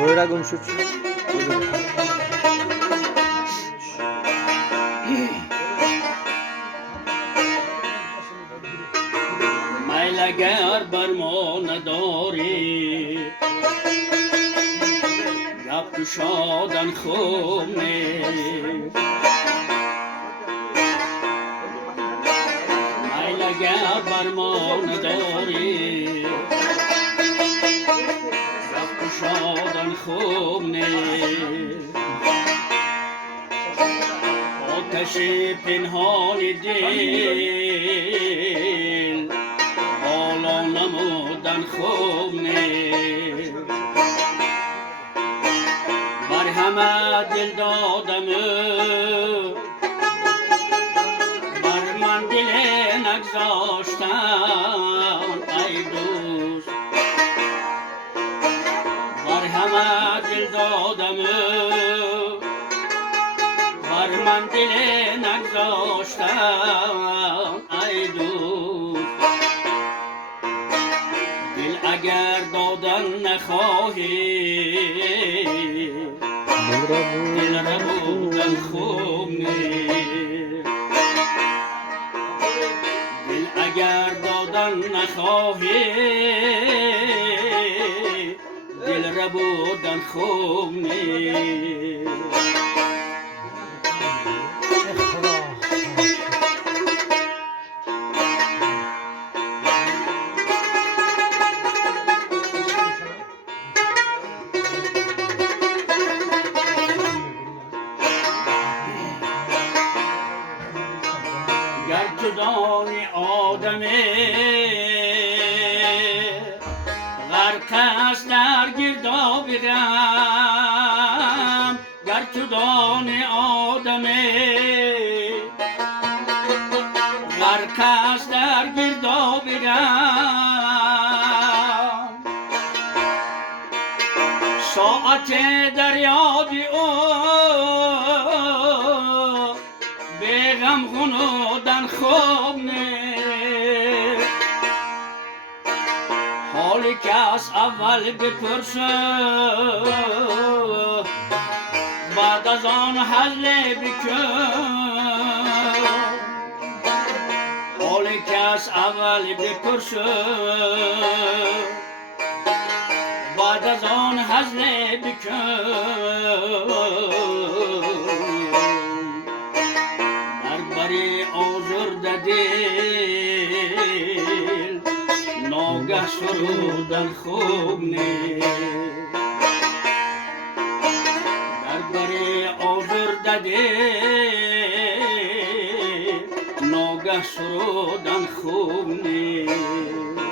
دویره گم شد چی؟ میل اگر بر ما نداری گپ گشادن خوب نیست. میل اگر بر ما نداری گپ گشادن خوب نیست. آتش پنهان دل بالا نمودن خوب نیست. بر همه دل دادم بر من دل نگذاشتم ای دوست. بر همه دل دادم بر من دل نگذاشتم ای دوست. دل اگر دادن نخواهی دل را بودن خوب نیست. دل اگر دادن نخواهی دل را بودن خوب نیست. گر جدای آدمی غرق است در گرداب غم. گر جدای آدمی غرق است در گرداب غم. ساعت در یاد او به غم غنودن خوب نیست. حالی که از اول بپرسه بعد از آن حل بکن. حالی که از اول بپرسه بعد از آن حل بکن. بری آزرده دل ناگه سرودن خوب نیست. در بری آزرده دل ناگه سرودن خوب نیست.